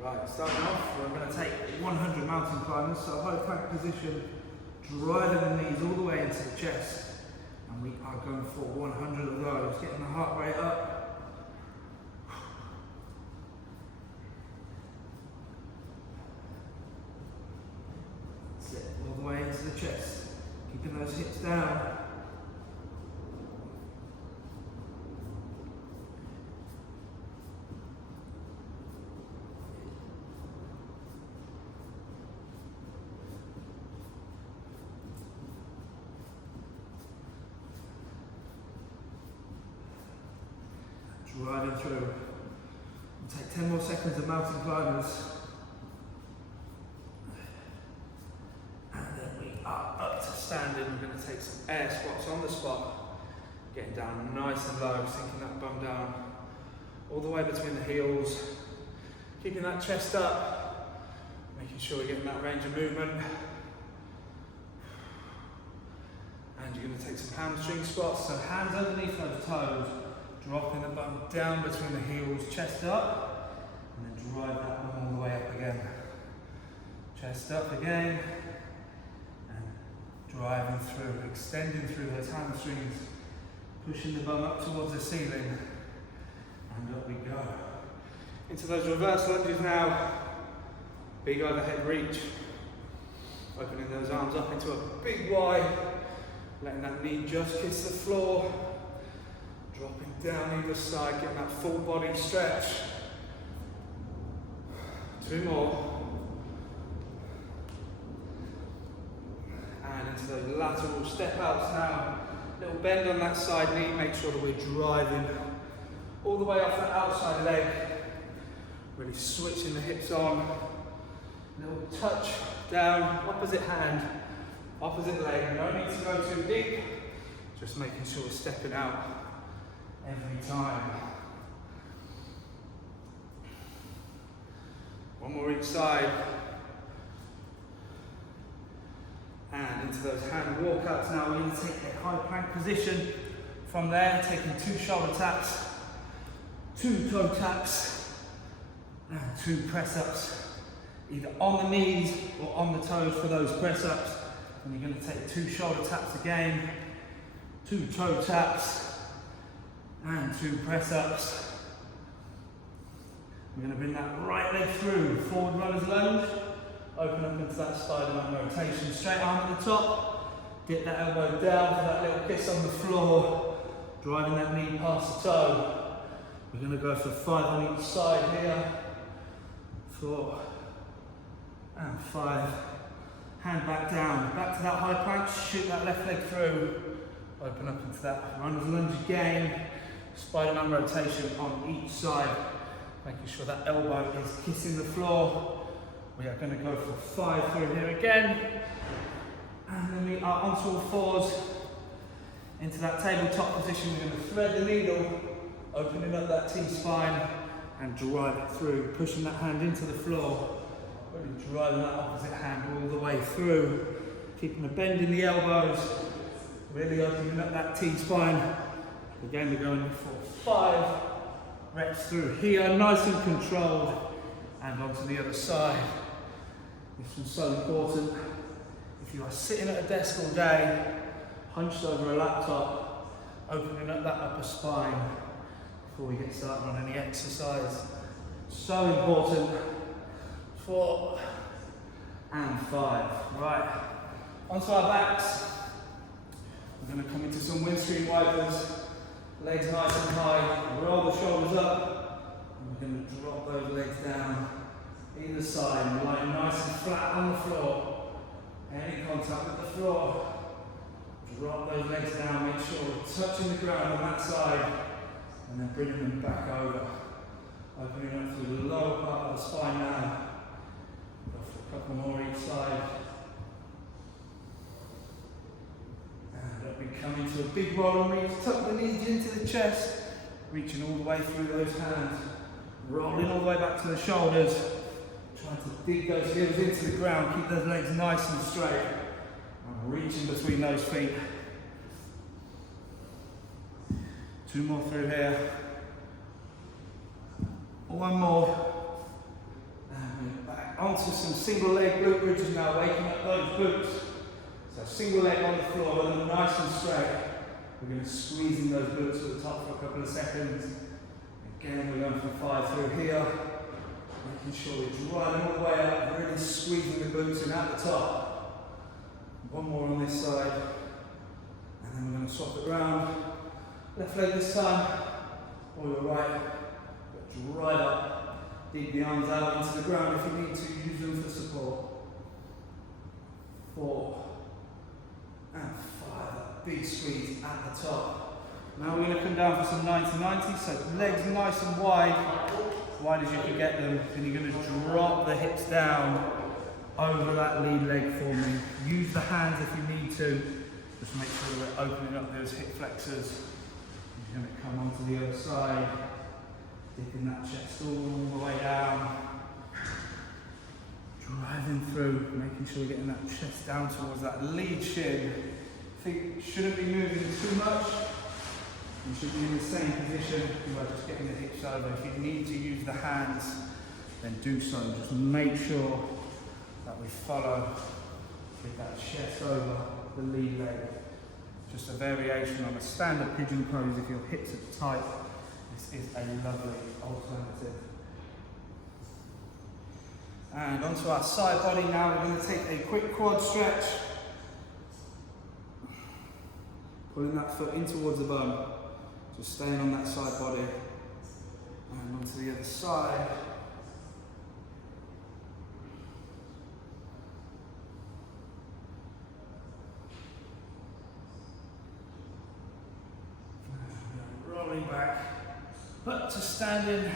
Right, starting off, we're going to take 100 mountain climbers, so high plank position, driving the knees all the way into the chest, and we are going for 100 of those, getting the heart rate up. That's it, all the way into the chest, keeping those hips down. Driving through. We'll take 10 more seconds of mountain climbers. And then we are up to standing. We're going to take some air squats on the spot. Getting down nice and low, sinking that bum down all the way between the heels. Keeping that chest up. Making sure we're getting that range of movement. And you're going to take some hamstring squats. So hands underneath those toes. Dropping the bum down between the heels, chest up, and then drive that bum all the way up again. Chest up again, and driving through, extending through those hamstrings, pushing the bum up towards the ceiling, and up we go. Into those reverse lunges now, big overhead reach, opening those arms up into a big Y, letting that knee just kiss the floor. Dropping down either side, getting that full body stretch. 2 more. And into those lateral step outs now. Little bend on that side knee, make sure that we're driving all the way off that outside leg. Really switching the hips on. Little touch down, opposite hand, opposite leg. No need to go too deep. Just making sure we're stepping out every time. 1 more each side. And into those hand walkouts now. We're going to take a high plank position. From there, taking 2 shoulder taps, 2 toe taps, and 2 press ups. Either on the knees or on the toes for those press ups. And you're going to take 2 shoulder taps again, 2 toe taps, and 2 press ups. We're going to bring that right leg through, forward runner's lunge, open up into that Spider-Man rotation, straight arm at the top, get that elbow down for that little kiss on the floor, driving that knee past the toe. We're going to go for 5 on each side here, 4 and 5. Hand back down, back to that high plank, shoot that left leg through, open up into that runner's lunge again. Spider-Man rotation on each side, making sure that elbow is kissing the floor. We are going to go for 5 through here again. And then we are onto all fours, into that tabletop position. We're going to thread the needle, opening up that T-spine and drive it through, pushing that hand into the floor, really driving that opposite hand all the way through, keeping a bend in the elbows, really opening up that T-spine. Again, we're going for 5 reps through here, nice and controlled, and onto the other side. This one's so important. If you are sitting at a desk all day, hunched over a laptop, opening up that upper spine before we get started on any exercise. So important. 4 and 5. Right, onto our backs. We're going to come into some windscreen wipers. Legs nice and high, roll the shoulders up, and we're going to drop those legs down either side, lying nice and flat on the floor. Any contact with the floor, drop those legs down, make sure we're touching the ground on that side, and then bringing them back over. Opening up through the lower part of the spine now. Go for a couple more each side. We come into a big roll and reach, tuck the knees into the chest, reaching all the way through those hands, rolling all the way back to the shoulders, trying to dig those heels into the ground, keep those legs nice and straight, and reaching between those feet. 2 more through here. 1 more. onto some single leg glute bridges now, waking up those glutes. So single leg on the floor, hold them nice and straight. We're going to squeeze in those glutes at the top for a couple of seconds. Again, we're going for 5 through here. Making sure we drive them all the way up, really squeezing the glutes in at the top. One more on this side. And then we're going to swap it around. Left leg this time, or your right. Drive up, dig the arms out into the ground if you need to, use them for support. 4 and 5, that big squeeze at the top. Now we're going to come down for some 90-90, so legs nice and wide as you can get them, and you're going to drop the hips down over that lead leg for me. Use the hands if you need to, just make sure we're opening up those hip flexors. You're going to come onto the other side. Dipping that chest all the way down. Driving through, making sure you're getting that chest down towards that lead shin. Feet shouldn't be moving too much. You should be in the same position. You are just getting the hips over. If you need to use the hands, then do so. Just make sure that we follow with that chest over the lead leg. Just a variation on a standard pigeon pose if your hips are tight. This is a lovely alternative. And onto our side body now, we're going to take a quick quad stretch. Pulling that foot in towards the bum. Just staying on that side body. And onto the other side. And rolling back. Up to standing.